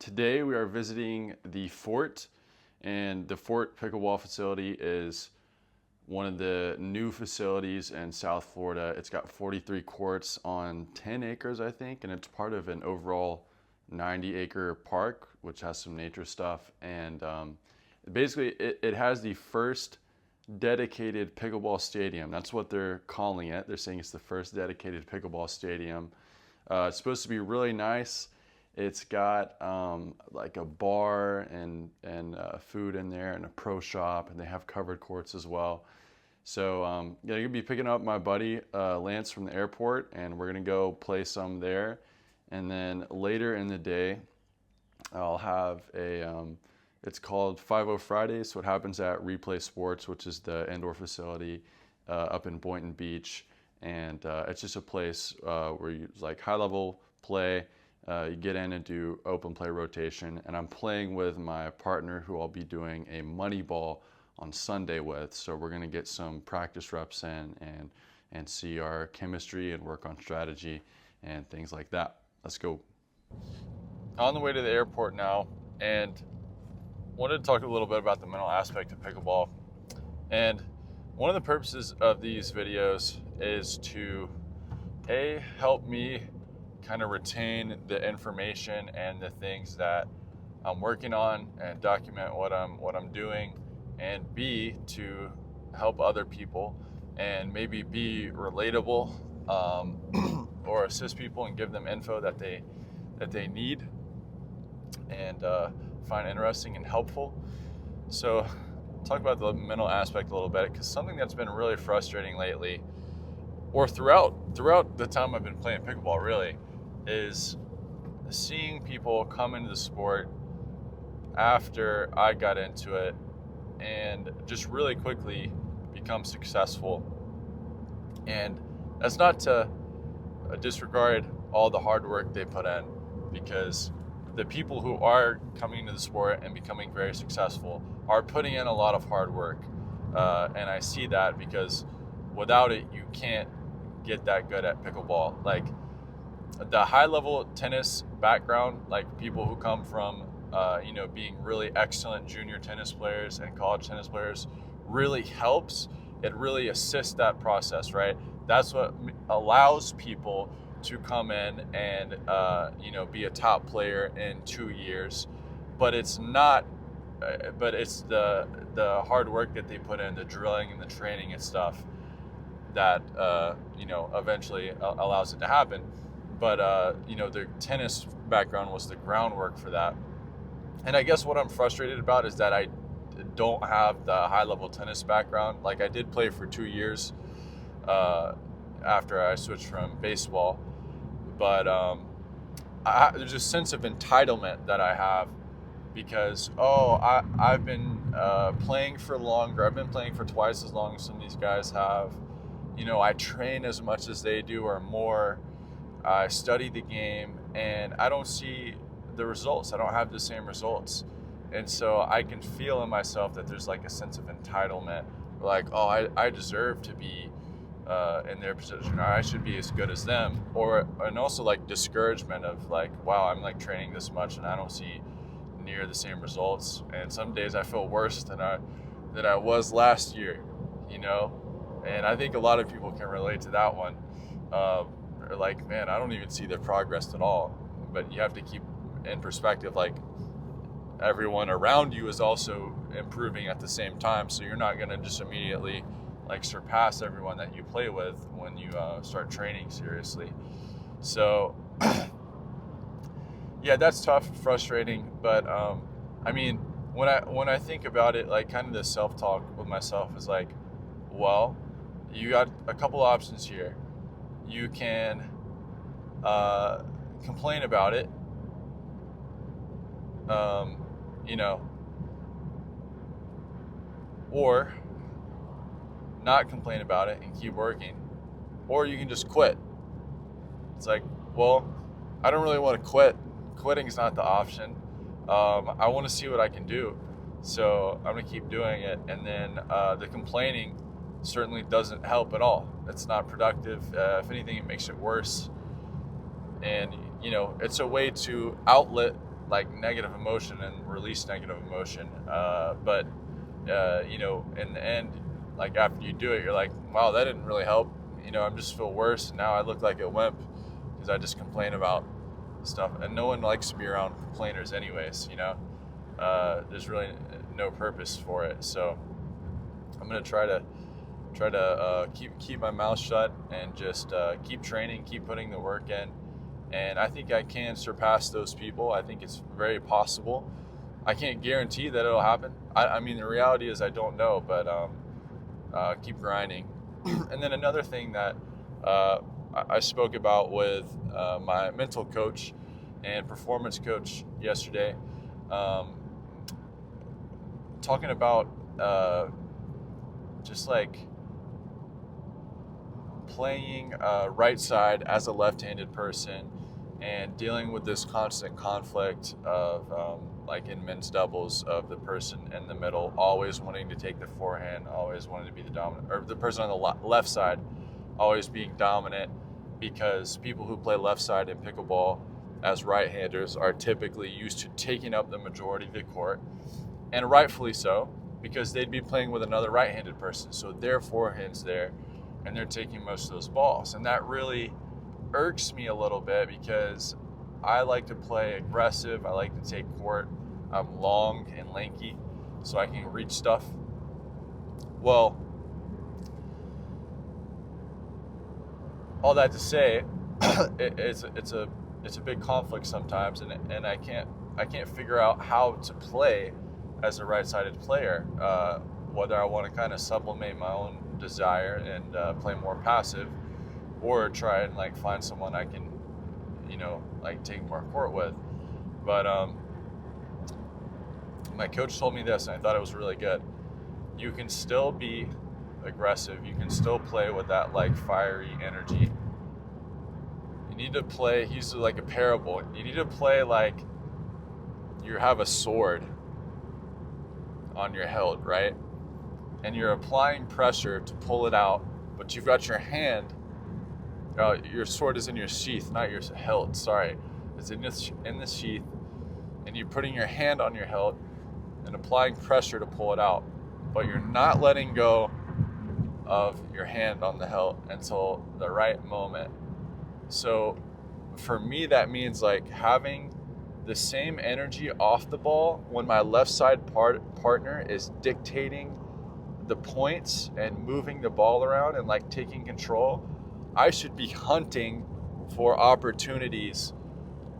Today we are visiting the Fort, and the Fort Pickleball facility is one of the new facilities in South Florida. It's got 43 courts on 10 acres, I think, and it's part of an overall 90-acre park, which has some nature stuff. And basically, it has the first dedicated pickleball stadium. That's what they're calling it. They're saying it's the first dedicated pickleball stadium. It's supposed to be really nice. It's got like a bar and food in there and a pro shop, and they have covered courts as well. So yeah, I'm gonna be picking up my buddy Lance from the airport, and we're gonna go play some there. And then later in the day, I'll have it's called 50 Fridays. So it happens at Replay Sports, which is the indoor facility up in Boynton Beach. And it's just a place where you like high level play. You get in and do open play rotation, and I'm playing with my partner who I'll be doing a moneyball on Sunday with. So we're gonna get some practice reps in and see our chemistry and work on strategy and things like that. Let's go. On the way to the airport now, and wanted to talk a little bit about the mental aspect of pickleball. And one of the purposes of these videos is to help me kind of retain the information and the things that I'm working on and document what I'm doing, and B, to help other people and maybe be relatable or assist people and give them info that they need and find interesting and helpful. So talk about the mental aspect a little bit, because something that's been really frustrating lately, or throughout the time I've been playing pickleball really, is seeing people come into the sport after I got into it and just really quickly become successful. And that's not to disregard all the hard work they put in, because the people who are coming into the sport and becoming very successful are putting in a lot of hard work. And I see that, because without it, you can't get that good at pickleball. Like, the high level tennis background, like people who come from being really excellent junior tennis players and college tennis players, really helps. It really assists that process, right? That's what allows people to come in and be a top player in 2 years. But it's not but it's the hard work that they put in, the drilling and the training and stuff, that eventually allows it to happen. But their tennis background was the groundwork for that. And I guess what I'm frustrated about is that I don't have the high-level tennis background. Like, I did play for 2 years after I switched from baseball. But there's a sense of entitlement that I have, because, I've been playing for longer. I've been playing for twice as long as some of these guys have. I train as much as they do or more. I study the game, and I don't see the results. I don't have the same results. And so I can feel in myself that there's like a sense of entitlement, like, I deserve to be in their position, or I should be as good as them. And also like discouragement of like, wow, I'm like training this much and I don't see near the same results. And some days I feel worse than I was last year, and I think a lot of people can relate to that one. Like, man, I don't even see the progress at all. But you have to keep in perspective, like, everyone around you is also improving at the same time. So you're not going to just immediately like surpass everyone that you play with when you start training seriously. So yeah, that's tough, frustrating. But when I think about it, like, kind of the self-talk with myself is like, well, you got a couple options here. You can complain about it, or not complain about it and keep working, or you can just quit. It's like, well, I don't really want to quit. Quitting is not the option. I want to see what I can do, so I'm gonna keep doing it. And then the complaining certainly doesn't help at all. It's not productive. If anything, it makes it worse. And it's a way to outlet like negative emotion and release negative emotion. But you know, in the end, like after you do it, you're like, wow, that didn't really help. You know, I just feel worse. And now I look like a wimp because I just complain about stuff, and no one likes to be around complainers anyways. You know, there's really no purpose for it. So I'm gonna try to keep my mouth shut and just keep training, keep putting the work in. And I think I can surpass those people. I think it's very possible. I can't guarantee that it'll happen. I mean, the reality is I don't know, but keep grinding. And then another thing that I spoke about with my mental coach and performance coach yesterday, talking about just like playing right side as a left-handed person and dealing with this constant conflict of like in men's doubles, of the person in the middle always wanting to take the forehand, always wanting to be the dominant, or the person on the left side always being dominant, because people who play left side in pickleball as right-handers are typically used to taking up the majority of the court, and rightfully so, because they'd be playing with another right-handed person, so their forehand's there and they're taking most of those balls. And that really irks me a little bit, because I like to play aggressive. I like to take court. I'm long and lanky, so I can reach stuff. Well, all that to say, it's a big conflict sometimes, and I can't figure out how to play as a right-sided player. Whether I want to kind of sublimate my own desire and play more passive, or try and like find someone I can, you know, like take more court with. But my coach told me this, and I thought it was really good. You can still be aggressive. You can still play with that like fiery energy. You need to play, he used like a parable. You need to play like you have a sword on your hilt, right? And you're applying pressure to pull it out, but you've got your hand, your sword is in your sheath, not your hilt, sorry. It's in the sheath, and you're putting your hand on your hilt and applying pressure to pull it out, but you're not letting go of your hand on the hilt until the right moment. So for me, that means like having the same energy off the ball when my left side partner is dictating the points and moving the ball around and like taking control. I should be hunting for opportunities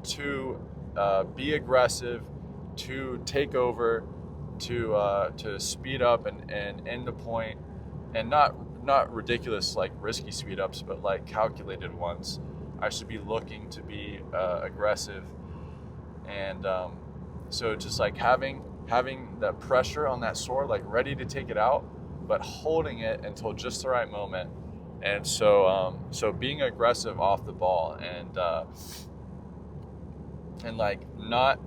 to be aggressive, to take over, to speed up and end the point, and not ridiculous like risky speed ups, but like calculated ones. I should be looking to be aggressive, and so just like having that pressure on that sword, like ready to take it out, but holding it until just the right moment. And so being aggressive off the ball, and like not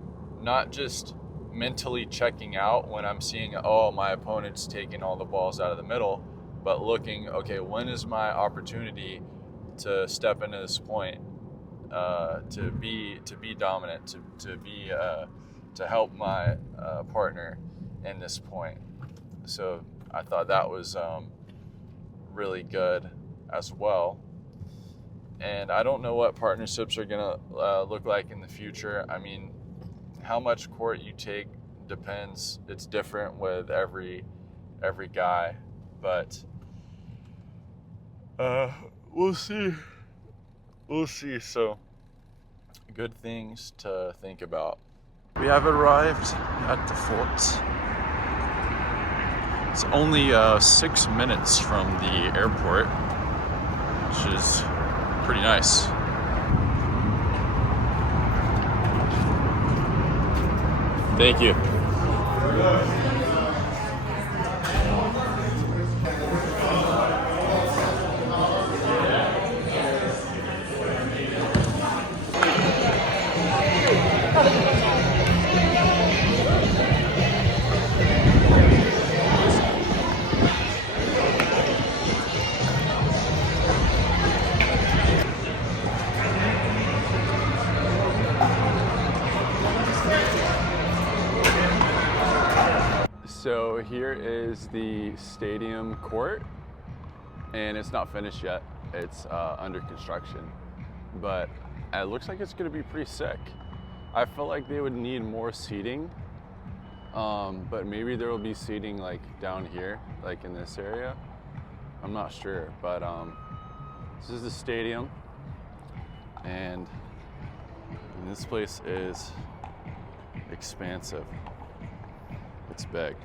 just mentally checking out when I'm seeing, oh, my opponent's taking all the balls out of the middle, but looking, okay, when is my opportunity to step into this point, to be dominant, to help my partner in this point. So I thought that was really good as well. And I don't know what partnerships are gonna look like in the future. I mean, how much court you take depends. It's different with every guy, but we'll see. So good things to think about. We have arrived at the fort. It's only 6 minutes from the airport, which is pretty nice. Thank you. So here is the stadium court, and it's not finished yet. It's under construction, but it looks like it's gonna be pretty sick. I feel like they would need more seating, but maybe there will be seating like down here, like in this area. I'm not sure, but this is the stadium, and this place is expansive. It's big.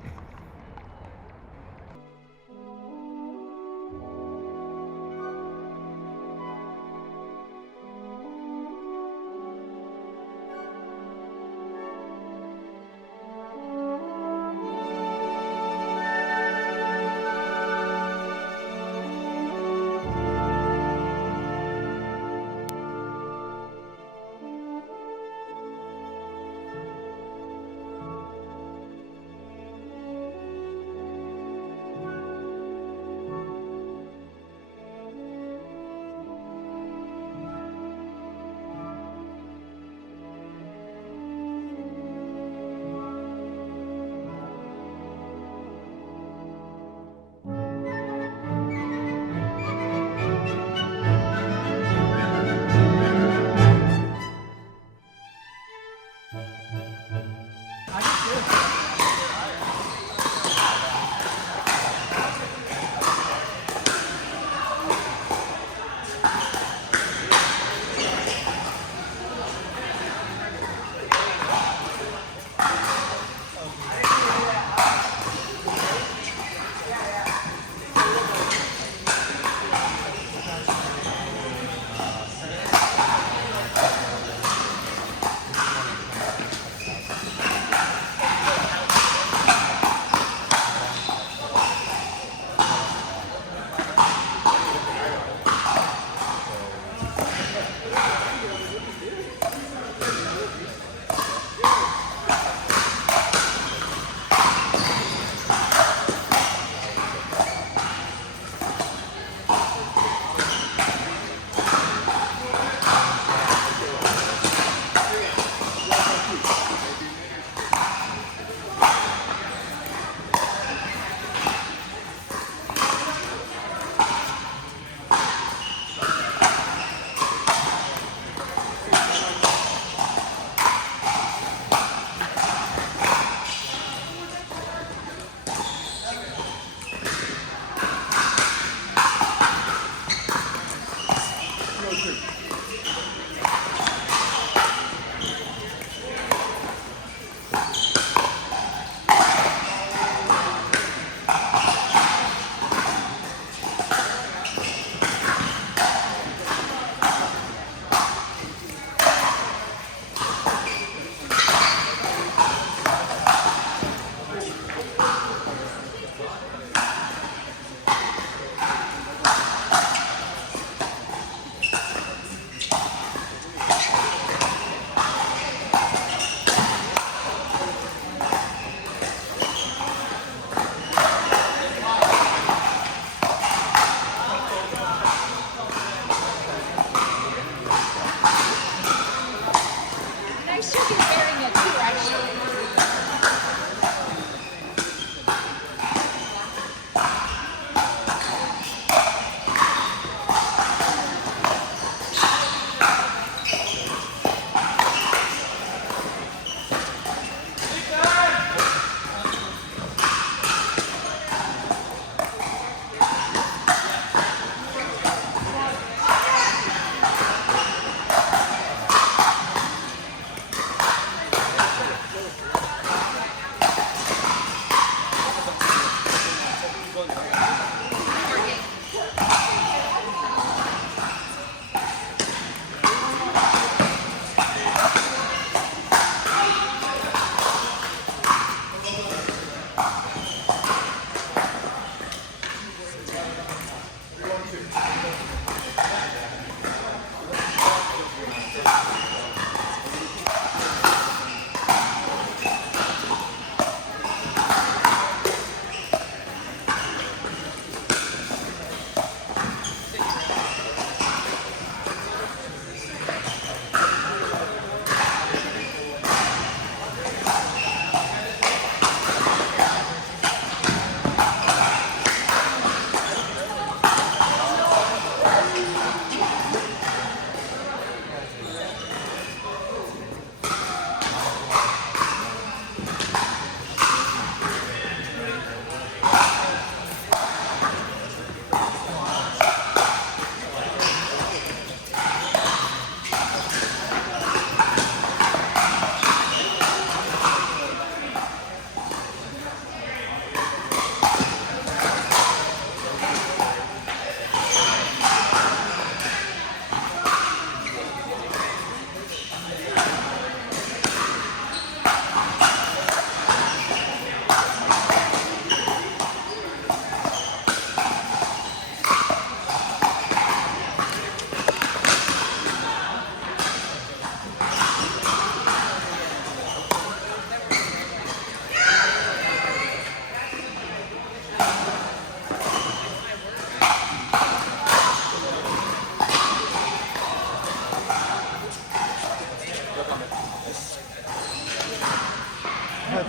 Next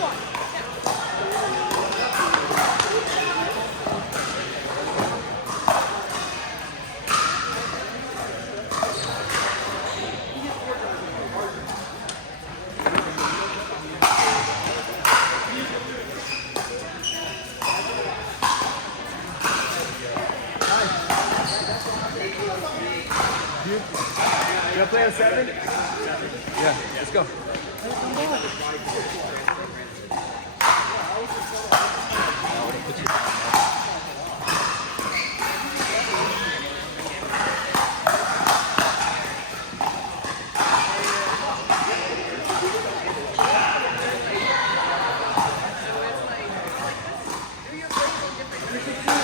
one. You gonna play on 7? Yeah, let's go. So it's like,